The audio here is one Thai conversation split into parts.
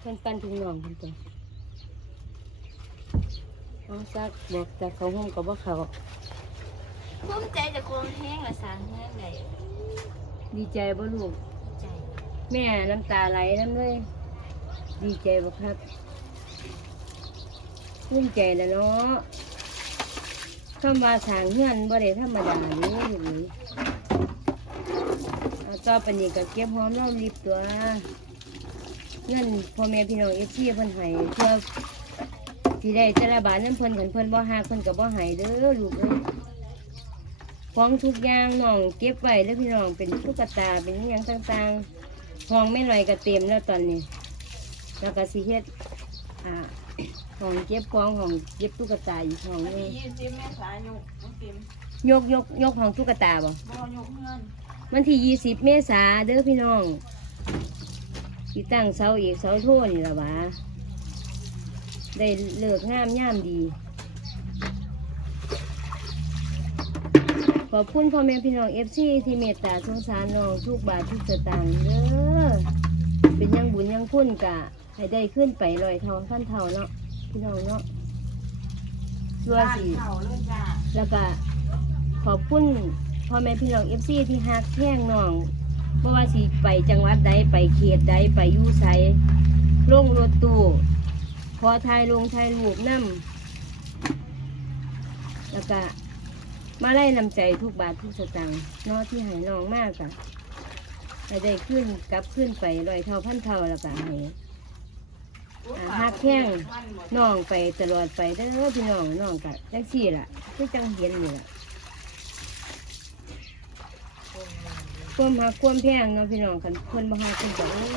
เพิ่นปั้นถุงน่องเพิ่นตัวเอาซักบอกแต่เขาห้องกับว่าเขาภูมิใจจะคงแห้งละสางเงื่อนใดดีใจบ่ลูก ใจแม่น้ำตาไหลน้ำเลย ดีใจบ่ครับภูมิใจแล้วเนาะคำว่าสร้างเฮือนบ่ได้ธรรมดาเด้อยู่นี่เอาต่อไปนี้ก็เก็บหอมรอมริบตัว เงินพ่อแม่พี่น้องเอฟซีเพิ่นให้เพื่อสิได้แต่ละบาทนั้นเพิ่นคันเพิ่นบ่ฮักเพิ่นก็บ่ให้เด้อลูกเอ้ยของทุกอย่างน้องเก็บไว้แล้วพี่น้องเป็นตุ๊กตาเป็นอหยังต่างๆห้องไม่หน่อยก็เต็มแล้วตอนนี้ แล้วก็สิเฮ็ดอ่าห้องเก็บของห้องเก็บตุ๊กตาอีกห้องหนึงยี่สิบเมษายนน้องปิมยกยกยกห้องตุ๊กตาบ่บ่ยกเงิน วันที่ยี่สิบเมษาเด้อพี่น้อง ที่ตั้งเสาเอกเสาโทนี่ละวะได้เลิกงามย่ามดี ขอบคุณพ่อแม่พี่น้องเอฟซีที่เมตตาสงสารน้องทุกบาททุกสตางค์เด้อเป็นยังบุญยังคุณกะให้ได้ขึ้นไปลอยเท่าพันเท่าเนาะพี่น้องเนาะตัวบ้านสีแล้วก็ขอบคุณพ่อแม่พี่น้องเอฟซีที่ฮักแท่งน้อง เพราะว่าสิไปจังหวัดใดไปเขตใดไปยูไสลงรถตู้พอถ่ายลงถ่ายรูปนํแล้วก็มาไล่นำใจทุกบาททุกสตางค์นาะที่ให้น้องมากอะให้ได้ขึ้นกลับขึ้นไปลอยเท่าพันเท่าแล้วก็ให้อ่าฮักแท่งน้องไปตลอดไปเด้อพี่น้องน้องกะจังสี่ล่ะคือจังเห็นนี่ล่ะ ความหักความแพงเนาะพี่น้องกันเพิ่นบ่ฮักเพิ่นก็เอ้ย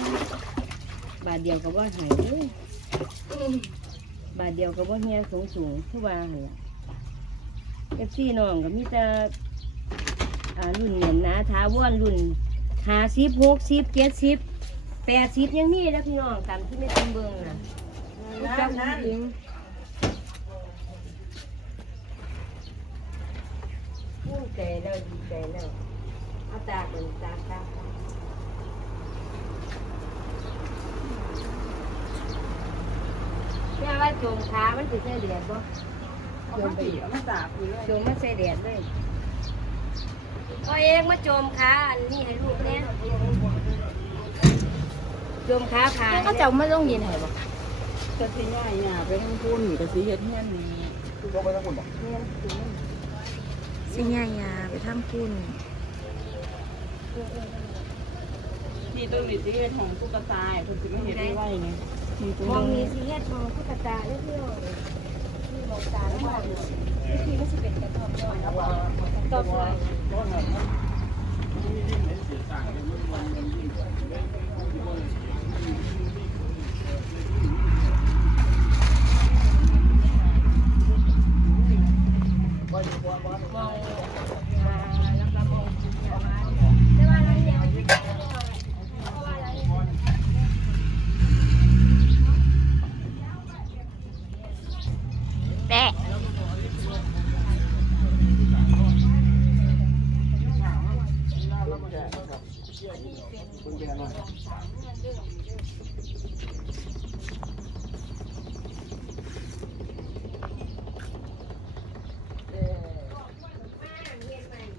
บาทเดียวก็บ่ใหายเด้อบาทเดียวก็บ่เฮียสูงสูงๆคือว่าหั่นล่ะเอฟซีน้องก็มีแต่อ่ารุ่นเหนียนหนาถาวรรุ่น50 60 70 80ยังมีแล้วพี่น้องตามที่ไม่ต้องเบิ่งน่ะ นั่นนั่นภูมิใจแล้วดีใจแล้ว เอาตาเป็นตาตาแม่ว่าโจมขามันสิใส่แดดบ่เอามาตีเอามาตากอยู่เลยโจมมันใส่แดดเลยพ่อเองมาโจมขาอันนี้ให้ลูกเนี่ยโจมขาขาแล้วก็จะไม่ต้องยินให้บอกก็สิง่ายเนี่ยไปทั้งพุ่นก็สิเฮ็ดเฮียนนี้เนี่ยสิมันสิยายาไปทำคุณ นี่ตัวนี้สิเฮ็ดของตุ๊กตาเพิ่นสิมาเฮ็ดไว้ไงมีตัวมองนี้มีสิเฮ็ดมองตุ๊กตาเรื่อยๆที่มองตาแล้วว่าที่มันสิเป็นกระทบย้อนแล้วบ่กระทบย้อนมองอ่าแล้วก็มองจุดยามาแต่ว่าเราเนี่ยไม่ได้เพราะว่าเราเนี่ย แปะ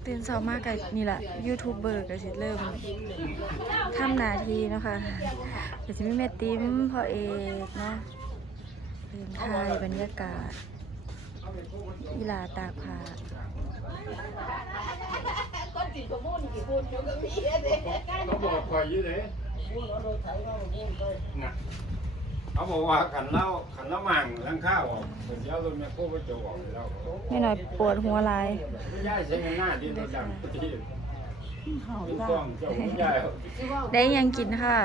ตื่นเช้ามากกับนี่แหละยูทูบเบอร์ก็สิเริ่มทำหนาทีเนาะคะก็สิมีแม่ติ้มพ่อเอกเนาะเดินทยบรรยากาศกีฬาตากผ้าเขาบอกคอยอยืดเลยนะ เขาบอกว่าขันเหล้าขันเหล้ามั่งล้างข้าวออกเดี๋ยวเราแม่โคไปโจออกแล้วไม่หน่อยปวดหัวหลายไม่ย้ายใช้เงินหน้าที่เราดังที่เฮาถูกจ้าต้องเจ้าไม่ย้ายได้ยังกินค่ะ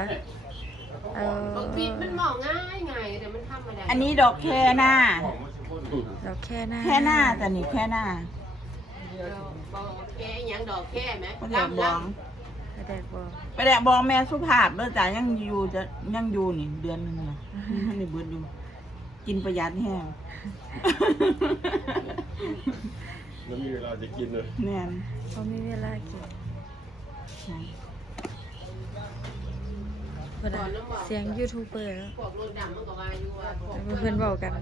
เออปิดมันมองง่ายไงแต่มันทำมาได้อันนี้ดอกแค่หน้าของมันสุดเราแค่หน้าแค่หน้าแต่นี่แค่หน้าบอกแกหยังดอกแค่ไหมบ่ได้บองกระแดกบอกไปแดกบองแม่สุภาพเด้อจ้ายังอยู่จะยังอยู่นี่เดือนหนึงน่ะ มันได้เบิดอยู่กินประหยัดแห้งแล้วมีเวลาจะกินเลยแม่นเขาไม่เวลากินใช่เพิ่นน่ะเสียงยูทูบเบอร์เนาะพวกรถดำมันก็ว่าอยู่ว่าพวกเพื่อนเบากัน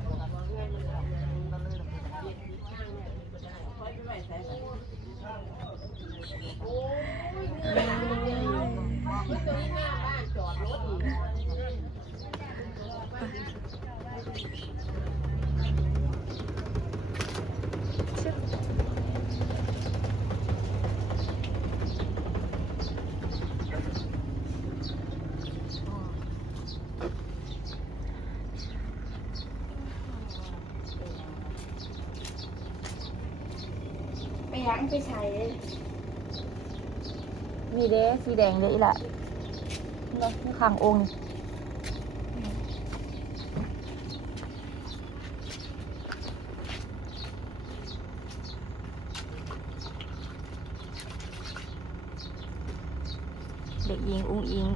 จอดรถอีก ไปยังไปใช้มีเด้สีแดง เด็กหญิงอุ้งอิง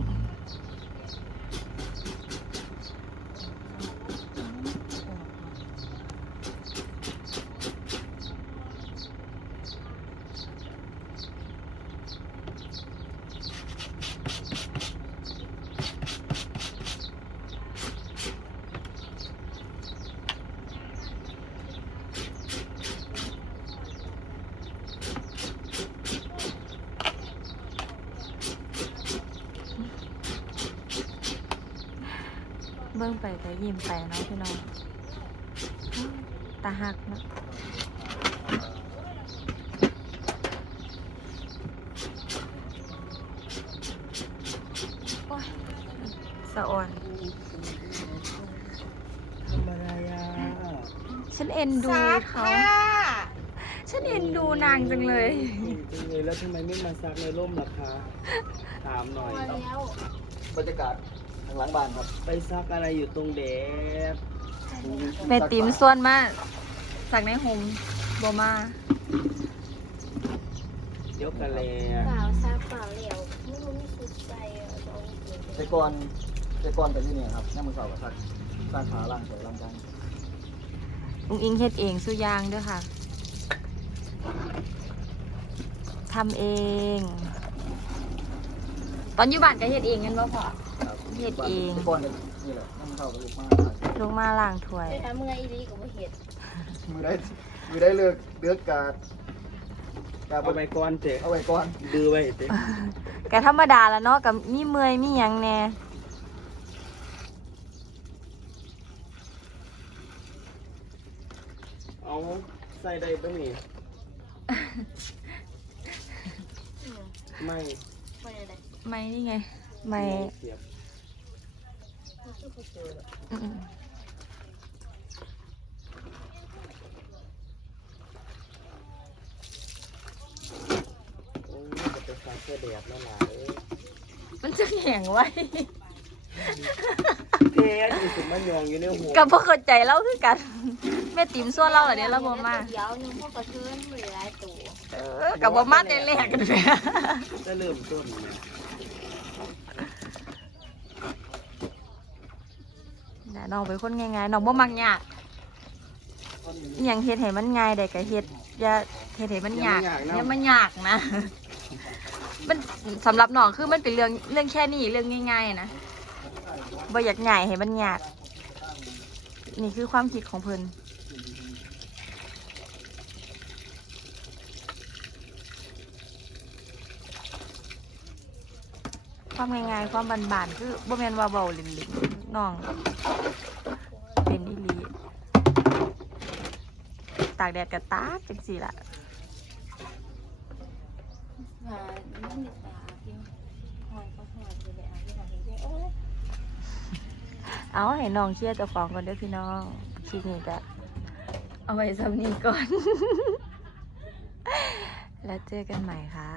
บิ่งไปแต่ยิ้มไปเนาะพี่น้องตาหักเนาะโอ้ยสะอ่อนทำอะไรอะฉันเอ็นดูเขาฉันเอ็นดูนางจังเลยจริงเลยแล้วทำไมไม่มาซักในร่มล่ะคะ ถามหน่อยแล้วบรรยากาศทางหลังบ้านครับ ไปซักอะไรอยู่ตรงแดดแม่ติ๋มส่วนมากสักในโฮมบมา เดี๋ยวกันเลยเปล่าซาเปล่าเหลวไม่รู้มีสุดใจอะตอนนี้แต่ก่อนแต่ก่อนแต่ที่นี่ครับย่ามมือเสาร์กับสักสร้างขาล่างสวยล่างกลางลุงอิงเฮ็ดเองสุยางเด้วยค่ะทำเอง ตอนอยู่บ้านก็เฮ็ดเองกันบ่พอครับ เฮ็ดเองแต่ก่อนเนี่ยนี่แหละย่ามมือเสาร์กับลูกมากลงมาล้างถ้วยไปทำเมื่ออีรีกับว่าเห็ดมือได้มือได้เลือกเลือกกาดกาเอาไปก่อนเจ๊เอาไว้ก่อนดื้อไว้เจ๊ก็ธรรมดาแล้วเนาะกับมีเมื่อยมีหยังแหน่เอาใส่ได้ปะนี่ไม่ไม่ได้เลยไม่นี่ไงไม่เสียบอืม โอ้ยจะไปซักเสื้อแดดแล้วหลายมันจะแข็งไว้เจ๊มีสุดมันยองอยู่ในหัวกับพวกเข้าใจเล่าคือกันแม่ติ๋มส่วนเราเหรอเนี่ยเราบ่มาเดี๋ยวนึงพวกกระเทือนหรือหลายตัวเออกับบ่มาแต่แรกกันแหมจะเริ่มต้นเนี่ย น่ะน้องเป็นคนง่ายๆน้องบ่มักยากอหยังเฮ็ดให้มันง่ายได้ก็เฮ็ดอย่าเฮ็ดให้มันยากอย่ามันยากนะ มันสำหรับน้องคือมันเป็นเรื่องเรื่องแค่นี้เรื่องง่ายๆนะบ่อยากง่ายให้มันยาก นี่คือความคิดของเพิ่นความง่ายๆความบานๆคือบ่แม่นว่าเบาเล่นๆน้อง เป็นอีหลี ตากแดดกับตากจังสี่ละหาไม่มีตาพี่หอยก็หอยไปเลยอะพี่หอยไปโอ้ยเอาให้น้องเชื่อเจ้าของก่อนเด้อพี่น้องคลิปนี้จะเอาไว้สำนีก่อน แล้วเจอกันใหม่ค่ะ